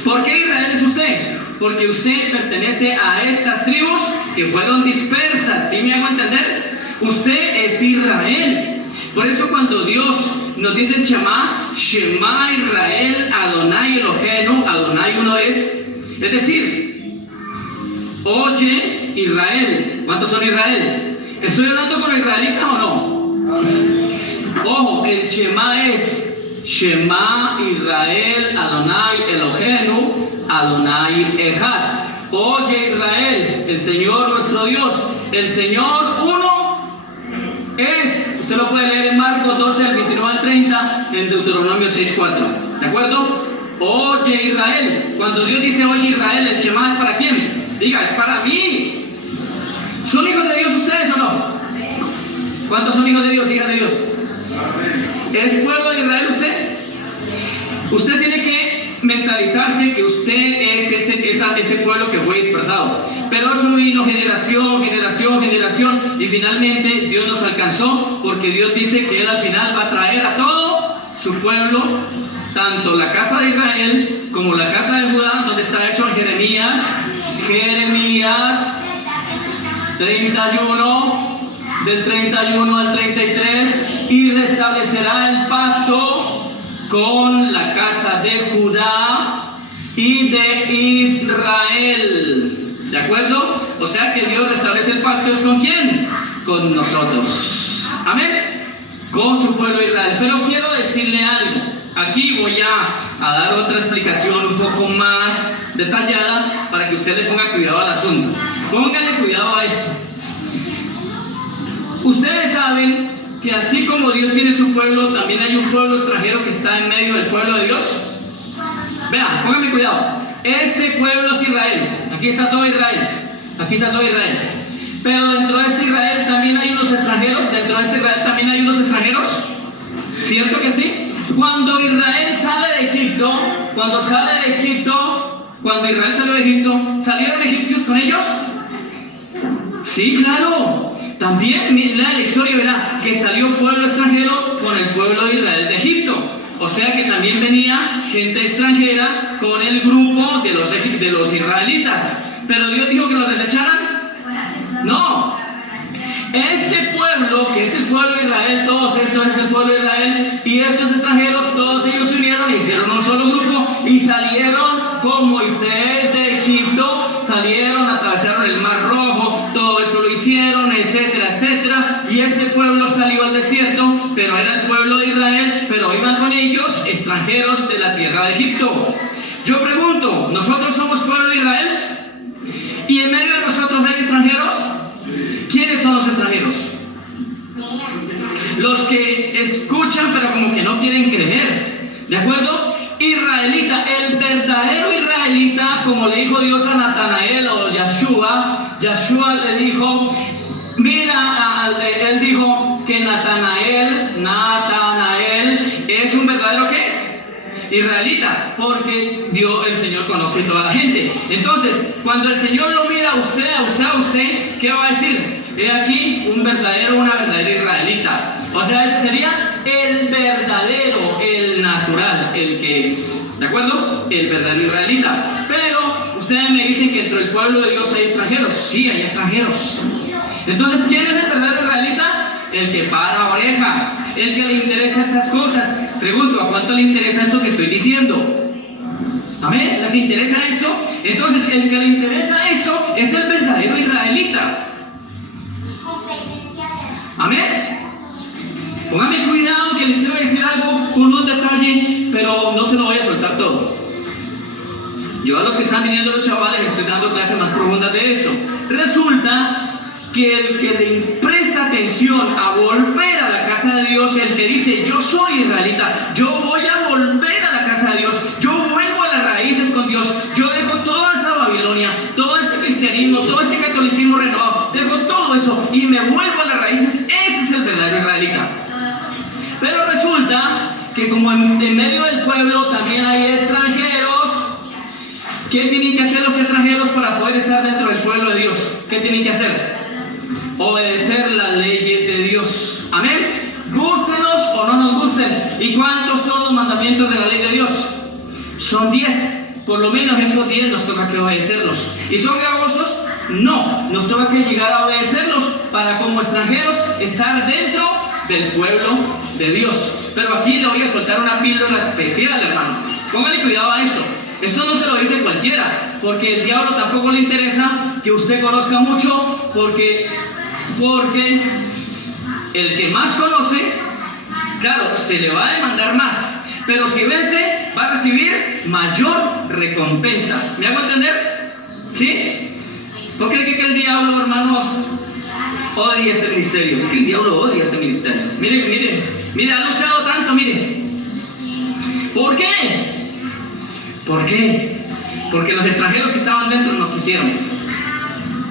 ¿Por qué Israel es usted? Porque usted pertenece a estas tribus que fueron dispersas. ¿Sí me hago entender? Usted es Israel. Por eso cuando Dios nos dice Shema Israel, Adonai Eloheinu, Adonai uno es decir, oye Israel. ¿Cuántos son Israel? ¿Estoy hablando con israelitas o no? Ojo, el Shema es Shema Israel, Adonai Eloheinu, Adonai Echad. Oye Israel, el Señor nuestro Dios, el Señor uno es. Usted lo puede leer en Marcos 12, del 29 al 30, en Deuteronomio 6:4. ¿De acuerdo? Oye Israel. Cuando Dios dice oye Israel, el Shema es para quién? Diga, es para mí. ¿Son hijos de Dios ustedes o no? ¿Cuántos son hijos de Dios, hijas de Dios? ¿Es pueblo de Israel usted? Usted tiene que mentalizarse que usted es ese pueblo que fue dispersado. Pero eso vino generación, y finalmente Dios nos alcanzó, porque Dios dice que Él al final va a traer a todo su pueblo, tanto la casa de Israel como la casa de Judá, donde está eso en Jeremías 31, del 31 al 33, y restablecerá el pacto con la casa de Judá y de Israel. ¿De acuerdo? O sea que Dios restablece el pacto. ¿Es con quién? con nosotros. Amén. Con su pueblo de Israel. Pero quiero decirle algo. Aquí voy a dar otra explicación un poco más detallada para que usted le ponga cuidado al asunto. Póngale cuidado a esto. Ustedes saben que así como Dios tiene su pueblo, también hay un pueblo extranjero que está en medio del pueblo de Dios. Vean, pónganme cuidado. Este pueblo es Israel. Aquí está todo Israel. Aquí está todo Israel. Pero dentro de este Israel también hay unos extranjeros. Dentro de este Israel también hay unos extranjeros. ¿Cierto que sí? Cuando Israel sale de Egipto, cuando Israel salió de Egipto, ¿salieron egipcios con ellos? Sí, claro. También, lea la historia, verá que salió pueblo extranjero con el pueblo de Israel de Egipto. O sea que también venía gente extranjera con el grupo de los israelitas. Pero Dios dijo que los desecharan. No. Este pueblo, que es el pueblo de Israel, todos estos es el pueblo de Israel, y estos extranjeros, todos ellos se unieron y hicieron un solo grupo y salieron con Moisés de Egipto, salieron, atravesaron el Mar Rojo, todo eso lo hicieron, etcétera, etcétera, y este pueblo salió al desierto, pero era el pueblo de Israel, pero iban con ellos extranjeros de la tierra de Egipto. Yo pregunto, ¿nosotros somos pueblo de Israel? ¿Y en medio de nosotros hay extranjeros? ¿Quiénes son los extranjeros? Los que escuchan pero como que no quieren creer. ¿De acuerdo? Israelita, el verdadero israelita, como le dijo Dios a Natanael o Yahshua le dijo, mira, él dijo que Natanael es un verdadero ¿qué? Israelita, porque Dios, el Señor conoce toda la gente. Entonces, cuando el Señor lo mira a usted, ¿qué va a decir? He aquí una verdadera israelita. O sea, ese sería el verdadero, el natural, el que es. ¿De acuerdo? El verdadero israelita. Pero ustedes me dicen que dentro del pueblo de Dios hay extranjeros. Sí, hay extranjeros. Entonces, ¿quién es el verdadero israelita? El que para oreja, el que le interesa estas cosas. Pregunto, ¿a cuánto le interesa eso que estoy diciendo? ¿Amén? ¿Les interesa eso? Entonces, el que le interesa eso es el verdadero israelita. ¿Amén? Póngame cuidado que les quiero decir algo con un detalle, pero no se lo voy a soltar todo. Yo a los que están viniendo los chavales les estoy dando clases más profundas de esto. Resulta que el que le presta atención a volver a la casa de Dios, el que dice, yo soy israelita, yo voy a volver a la casa de Dios, yo vuelvo a las raíces con Dios, yo dejo toda esa Babilonia, todo ese cristianismo, todo ese catolicismo renovado, dejo todo eso y me vuelvo a las raíces, ese es el verdadero israelita. Pero resulta que como en medio del pueblo también hay extranjeros. ¿Qué tienen que hacer los extranjeros para poder estar dentro del pueblo de Dios? ¿Qué tienen que hacer? Obedecer las leyes de Dios. Amén. Gústenos o no nos gusten. ¿Y cuántos son los mandamientos de la ley de Dios? Son 10. Por lo menos esos 10 nos toca que obedecerlos. ¿Y son gravosos? No. Nos toca que llegar a obedecerlos para como extranjeros estar dentro del pueblo de Dios. Pero aquí le voy a soltar una píldora especial, hermano. Póngale cuidado a esto. Esto no se lo dice cualquiera, porque el diablo tampoco le interesa que usted conozca mucho, porque el que más conoce, claro, se le va a demandar más, pero si vence, va a recibir mayor recompensa. ¿Me hago entender? ¿Sí? ¿Por qué cree que el diablo, hermano, odia ese ministerio? Es que el diablo odia ese ministerio. Mire, ha luchado tanto, mire. ¿Por qué? ¿Por qué? Porque los extranjeros que estaban dentro no quisieron.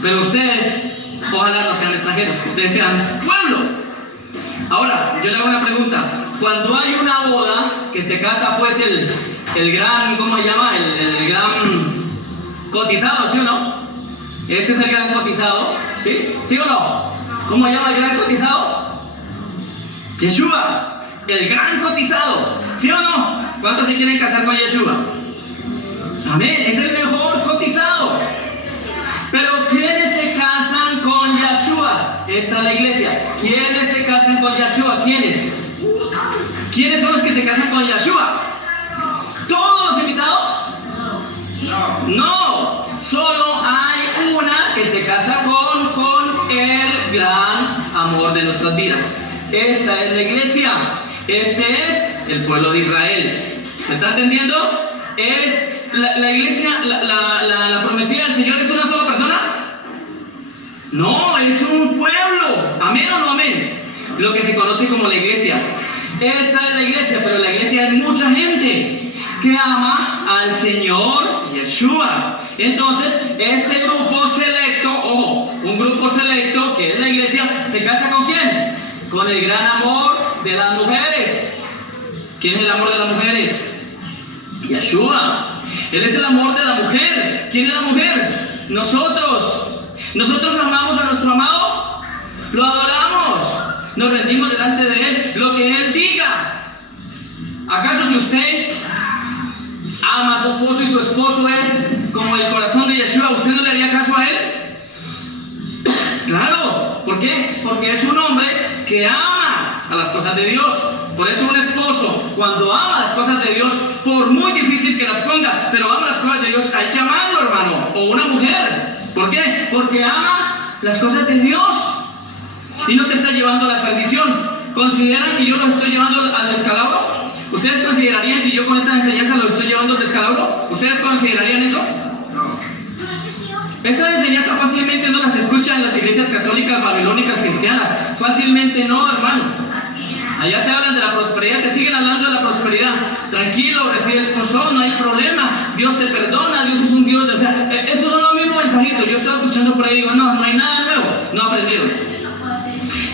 Pero ustedes, ojalá no sean extranjeros, ustedes sean pueblo. Ahora, yo le hago una pregunta. Cuando hay una boda, que se casa pues el gran, ¿cómo se llama? El gran cotizado, ¿sí o no? Ese es el gran cotizado, ¿sí? ¿Sí o no? ¿Cómo se llama el gran cotizado? Yeshua, el gran cotizado, ¿sí o no? ¿Cuántos se quieren casar con Yeshua? Amén, es el mejor cotizado. Pero ¿quiénes se casan con Yeshua? Esta es la iglesia. ¿Quiénes se casan con Yeshua? ¿Quiénes? ¿Quiénes son los que se casan con Yeshua? ¿Todos los invitados? No. Solo hay una que se casa con el gran de nuestras vidas. Esta es la iglesia. Este es el pueblo de Israel. ¿Se está entendiendo? ¿Es la iglesia, la prometida del Señor es una sola persona? No, es un pueblo. ¿Amén o no amén? Lo que se conoce como la iglesia. Esta es la iglesia, pero la iglesia es mucha gente que ama al Señor Yeshua. Entonces, este grupo selecto, ojo, un grupo selecto que es la iglesia, ¿se casa con quién? Con el gran amor de las mujeres. ¿Quién es el amor de las mujeres? Yeshua. Él es el amor de la mujer. ¿Quién es la mujer? Nosotros. Nosotros amamos a nuestro amado, lo adoramos, nos rendimos delante de Él, lo que Él diga. ¿Acaso si usted ama a su esposo y su esposo es como el corazón de Yeshua, usted no le haría caso a Él? Claro, ¿por qué? Porque es un hombre que ama a las cosas de Dios. Por eso un esposo, cuando ama las cosas de Dios, por muy difícil que las ponga, pero ama las cosas de Dios, hay que amarlo, hermano, o una mujer. ¿Por qué? Porque ama las cosas de Dios y no te está llevando a la perdición. ¿Consideran que yo los estoy llevando al descalabro? ¿Ustedes considerarían que yo con esta enseñanza los estoy llevando al descalabro? ¿Ustedes considerarían eso? Estas enseñanzas fácilmente no las escuchan en las iglesias católicas babilónicas cristianas. Fácilmente no, hermano. Allá te hablan de la prosperidad, te siguen hablando de la prosperidad. Tranquilo, recibe el pozón, no hay problema. Dios te perdona, Dios es un Dios. O sea, esos son los mismos mensajitos. Yo estaba escuchando por ahí y digo, no hay nada nuevo. No aprendieron.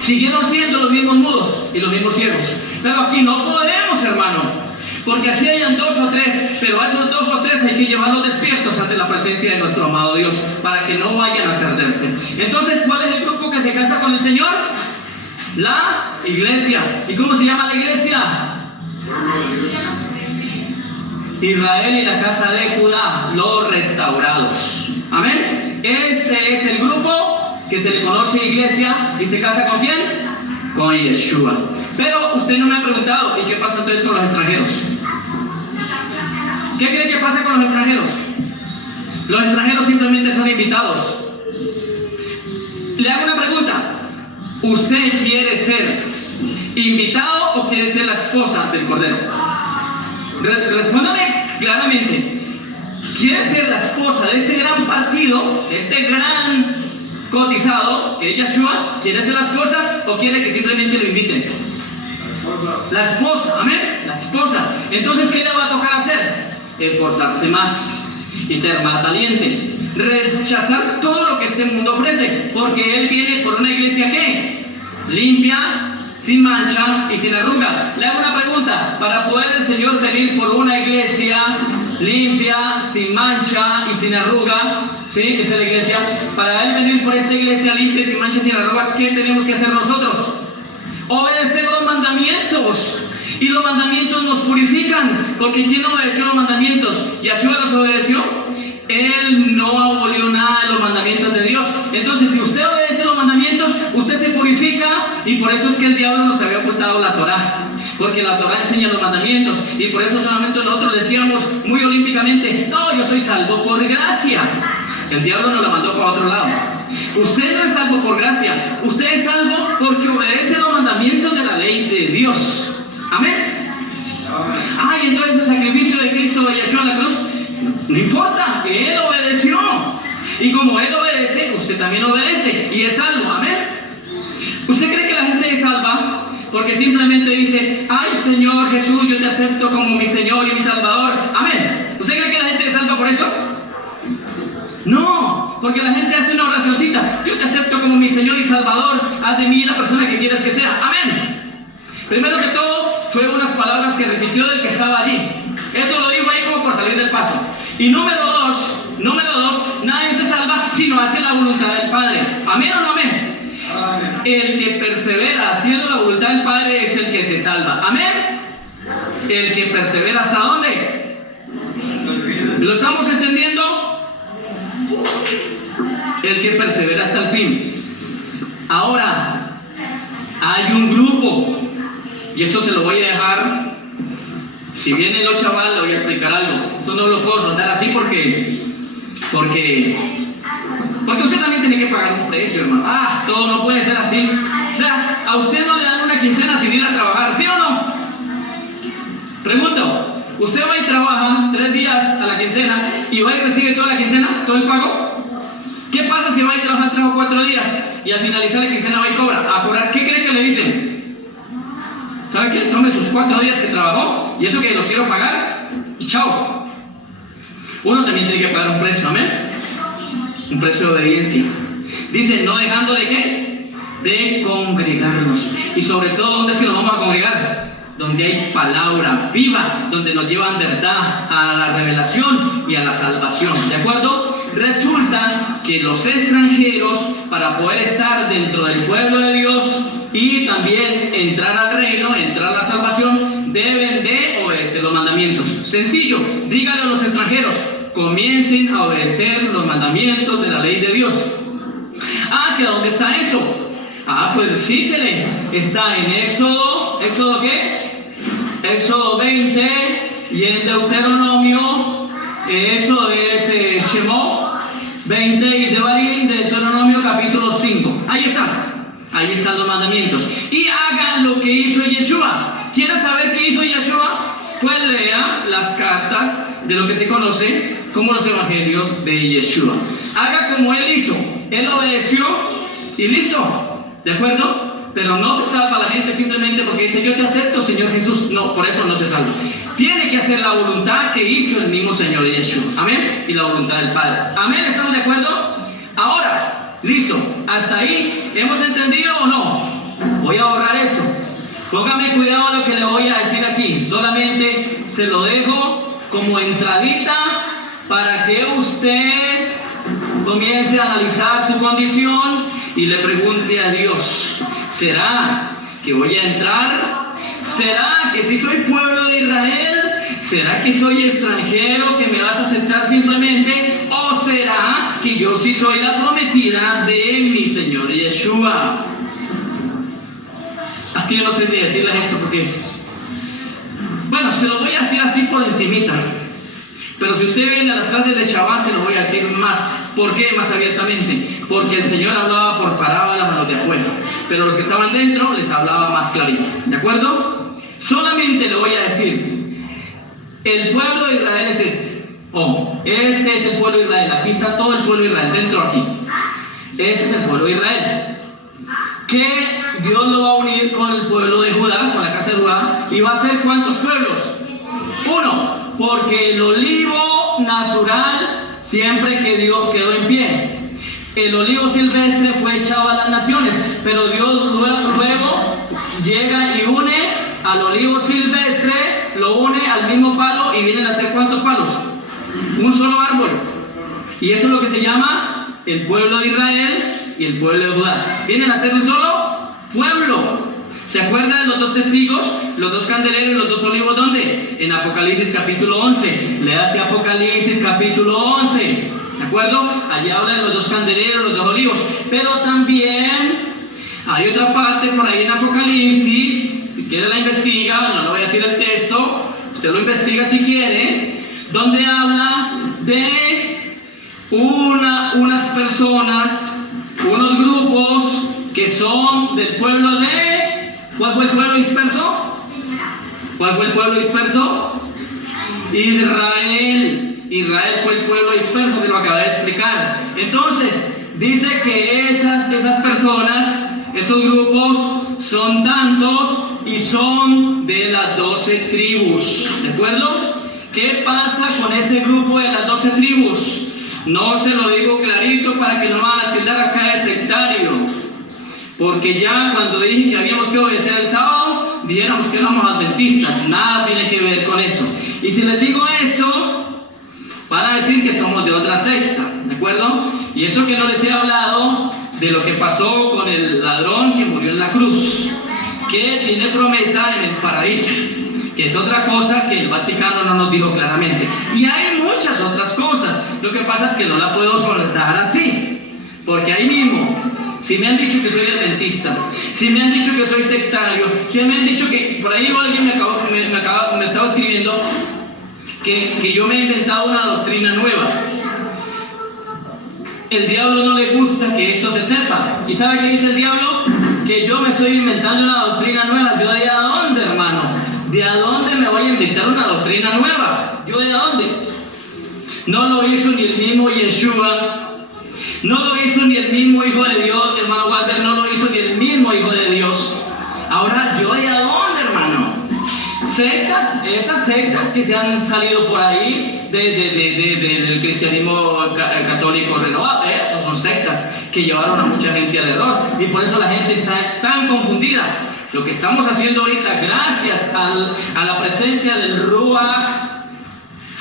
Siguieron siendo los mismos mudos y los mismos ciegos. Pero aquí no podemos, hermano. Porque así hayan 2 o 3, pero a esos 2 o 3 hay que llevarlos despiertos ante la presencia de nuestro amado Dios, para que no vayan a perderse. Entonces, ¿cuál es el grupo que se casa con el Señor? La iglesia. ¿Y cómo se llama la iglesia? Israel y la casa de Judá, los restaurados. Amén. Este es el grupo que se le conoce iglesia y se casa ¿con quién? Con Yeshua. Pero usted no me ha preguntado, ¿y qué pasa entonces con los extranjeros? ¿Qué cree que pasa con los extranjeros? Los extranjeros simplemente son invitados. Le hago una pregunta. ¿Usted quiere ser invitado o quiere ser la esposa del Cordero? Respóndame claramente. ¿Quiere ser la esposa de este gran partido, este gran cotizado, que es Yeshua? ¿Quiere ser la esposa o quiere que simplemente lo inviten? La esposa, amén, la esposa. Entonces, ¿qué le va a tocar hacer? Esforzarse más y ser más valiente. Rechazar todo lo que este mundo ofrece, porque Él viene por una iglesia ¿qué? Limpia, sin mancha y sin arruga. Le hago una pregunta, para poder el Señor venir por una iglesia limpia, sin mancha y sin arruga, ¿sí? Esa es la iglesia. Para Él venir por esta iglesia limpia, sin mancha y sin arruga, ¿qué tenemos que hacer nosotros? Obedecer los mandamientos. Y los mandamientos nos purifican, porque ¿quién obedeció los mandamientos? ¿Yeshua los obedeció? Él no abolió nada de los mandamientos de Dios. Entonces, si usted obedece los mandamientos, usted se purifica, y por eso es que el diablo nos había ocultado la Torá, porque la Torá enseña los mandamientos, y por eso solamente nosotros decíamos muy olímpicamente, no, yo soy salvo por gracia. El diablo nos la mandó para otro lado. Usted no es salvo por gracia, usted es salvo porque obedece los mandamientos de la ley de Dios. Amén. Ay, entonces el sacrificio de Cristo de Yeshua en la cruz, no importa, que Él obedeció. Y como Él obedece, usted también obedece y es salvo. Amén. ¿Usted cree que la gente es salva porque simplemente dice, ay Señor Jesús, yo te acepto como mi Señor y mi Salvador? Amén. ¿Usted cree que la gente es salva por eso? No, porque la gente hace una oracioncita, yo te acepto como mi Señor y Salvador, haz de mí la persona que quieras que sea. Amén. Primero que todo, fue unas palabras que repitió del que estaba allí. Eso lo digo ahí como por salir del paso. Y número dos, nadie se salva si no hace la voluntad del Padre. ¿Amén o no amén? Amén. El que persevera haciendo la voluntad del Padre es el que se salva. ¿Amén? El que persevera ¿hasta dónde? ¿Lo estamos entendiendo? El que persevera hasta el fin. Ahora, hay un grupo, y esto se lo voy a dejar, si vienen los chavales, le voy a explicar algo. Eso no lo puedo soltar así porque usted también tiene que pagar un precio, hermano. Todo no puede ser así. O sea, a usted no le dan una quincena sin ir a trabajar, ¿sí o no? Pregunto, ¿usted va y trabaja 3 días a la quincena y va y recibe toda la quincena, todo el pago? ¿Qué pasa si va y trabaja 3 o 4 días y al finalizar la quincena va y cobra? ¿A cobrar? ¿Qué cree que le dicen? ¿Sabe qué? Tome sus 4 días que trabajó y eso que los quiero pagar y chao. Uno también tiene que pagar un precio, ¿amén? Un precio de obediencia. Dice, no dejando de ¿qué? De congregarnos. Y sobre todo, ¿dónde es que nos vamos a congregar? Donde hay palabra viva, donde nos llevan verdad a la revelación y a la salvación. ¿De acuerdo? Resulta que los extranjeros, para poder estar dentro del pueblo de Dios y también entrar al reino, entrar a la salvación, deben de obedecer los mandamientos. Sencillo, dígale a los extranjeros, comiencen a obedecer los mandamientos de la ley de Dios. Ah, ¿que dónde está eso? Ah, pues cítele. Está en Éxodo, ¿Éxodo qué? Éxodo 20 y en Deuteronomio, eso es Shemot 20 y Devarim, Deuteronomio capítulo 5. Ahí están los mandamientos. Y hagan lo que hizo Yeshua. ¿Quieren saber qué hizo Yeshua? Pues lea las cartas de lo que se conoce como los evangelios de Yeshua. Haga como él hizo. Él obedeció y listo. ¿De acuerdo? Pero no se salva la gente simplemente porque dice, yo te acepto, Señor Jesús. No, por eso no se salva. Tiene que hacer la voluntad que hizo el mismo Señor Yeshua. Amén. Y la voluntad del Padre. Amén. ¿Estamos de acuerdo? Ahora, listo. ¿Hasta ahí hemos entendido o no? Voy a borrar eso. Póngame cuidado a lo que le voy a decir aquí. Solamente se lo dejo como entradita para que usted comience a analizar su condición y le pregunte a Dios, ¿será que voy a entrar? ¿Será que si soy pueblo de Israel? ¿Será que soy extranjero que me vas a aceptar simplemente? ¿O será que yo sí soy la prometida de mi Señor Yeshua? Así que yo no sé si decirles esto porque, bueno, se lo voy a decir así por encimita. Pero si usted viene a las clases de Shabbat, se lo voy a decir más. ¿Por qué? Más abiertamente. Porque el Señor hablaba por parábolas a los de afuera. Pero los que estaban dentro les hablaba más clarito. ¿De acuerdo? Solamente le voy a decir, el pueblo de Israel es este. Este es el pueblo de Israel. Aquí está todo el pueblo de Israel, dentro aquí. Este es el pueblo de Israel. Que Dios lo va a unir con el pueblo de Judá, con la casa de Judá. ¿Y va a ser cuántos pueblos? 1. Porque el olivo natural siempre quedó en pie. El olivo silvestre fue echado a las naciones, pero Dios luego llega y une al olivo silvestre, lo une al mismo palo y vienen a ser ¿cuántos palos? Un solo árbol. Y eso es lo que se llama el pueblo de Israel y el pueblo de Judá. Vienen a ser un solo pueblo. ¿Se acuerdan de los 2 testigos, los 2 candeleros y los 2 olivos? ¿Dónde? En Apocalipsis capítulo 11. Léase Apocalipsis capítulo 11. ¿De acuerdo? Allí habla de los 2 candeleros, los 2 olivos. Pero también hay otra parte por ahí en Apocalipsis, si quiere la investiga, no le voy a decir el texto, usted lo investiga si quiere, donde habla de unas personas, unos grupos que son del pueblo de... ¿Cuál fue el pueblo disperso? ¿Cuál fue el pueblo disperso? Israel. Israel fue el pueblo disperso, que lo acabé de explicar. Entonces, dice que esas personas, esos grupos, son tantos y son de las 12 tribus. ¿De acuerdo? ¿Qué pasa con ese grupo de las 12 tribus? No se lo digo clarito para que no van a tildar acá de sectario. Porque ya cuando dije que habíamos que obedecer el sábado, dijéramos que éramos adventistas. Nada tiene que ver con eso. Y si les digo eso, van a decir que somos de otra secta, ¿de acuerdo? Y eso que no les he hablado de lo que pasó con el ladrón que murió en la cruz, que tiene promesa en el paraíso, que es otra cosa que el Vaticano no nos dijo claramente. Y hay muchas otras cosas. Lo que pasa es que no la puedo soltar así, porque ahí mismo, si me han dicho que soy adventista, si me han dicho que soy sectario, si me han dicho que, por ahí alguien me estaba escribiendo que yo me he inventado una doctrina nueva. El diablo no le gusta que esto se sepa. ¿Y sabe qué dice el diablo? que yo me estoy inventando una doctrina nueva. ¿Yo de a dónde, hermano? ¿De a dónde me voy a inventar una doctrina nueva? ¿Yo de a dónde? No lo hizo ni el mismo Yeshua, no lo hizo ni el mismo Hijo de Dios, hermano Walter, no lo hizo ni el mismo Hijo de Dios. Ahora, ¿yo de a dónde, hermano? Sectas, esas sectas que se han salido por ahí del cristianismo católico renovado, esas son sectas que llevaron a mucha gente al error, y por eso la gente está tan confundida. Lo que estamos haciendo ahorita, gracias a la presencia del Ruach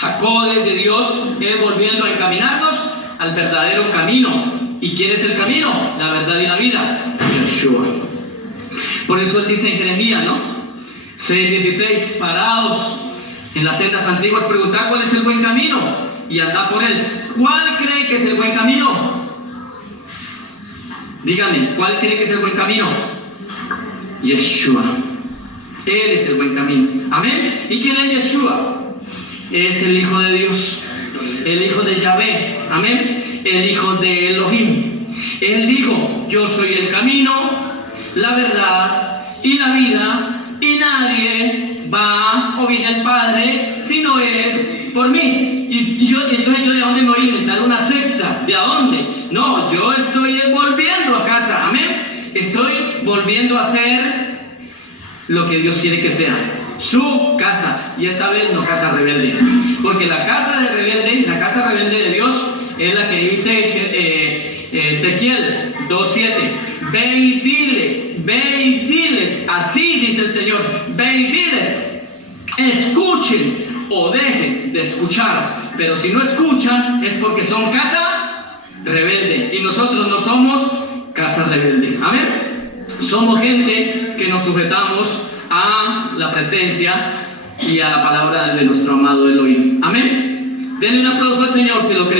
Hakodes de Dios, es volviendo a encaminarnos al verdadero camino. ¿Y quién es el camino? La verdad y la vida, Yeshua. Por eso él dice en Jeremías, ¿no? 6:16, paraos en las sendas antiguas, preguntad cuál es el buen camino y andad por él. ¿Cuál cree que es el buen camino? Dígame, ¿cuál cree que es el buen camino? Yeshua. Él es el buen camino. Amén. ¿Y quién es Yeshua? Es el Hijo de Dios, el Hijo de Yahvé. Amén. El Hijo de Elohim. Él dijo: yo soy el camino, la verdad y la vida, y nadie va o viene al Padre si no es por mí. Y yo de dónde me voy a inventar una secta. ¿De a dónde? No, yo estoy volviendo a casa. Amén. Estoy volviendo a hacer lo que Dios quiere que sea, su casa, y esta vez no casa rebelde, porque la casa rebelde de Dios es la que dice Ezequiel 2:7. Ve y diles, así dice el Señor, ve y diles, escuchen o dejen de escuchar, pero si no escuchan es porque son casa rebelde, y nosotros no somos casa rebelde. Amén. Somos gente que nos sujetamos a la presencia y a la palabra de nuestro amado Elohim. Amén. Denle un aplauso al Señor si lo que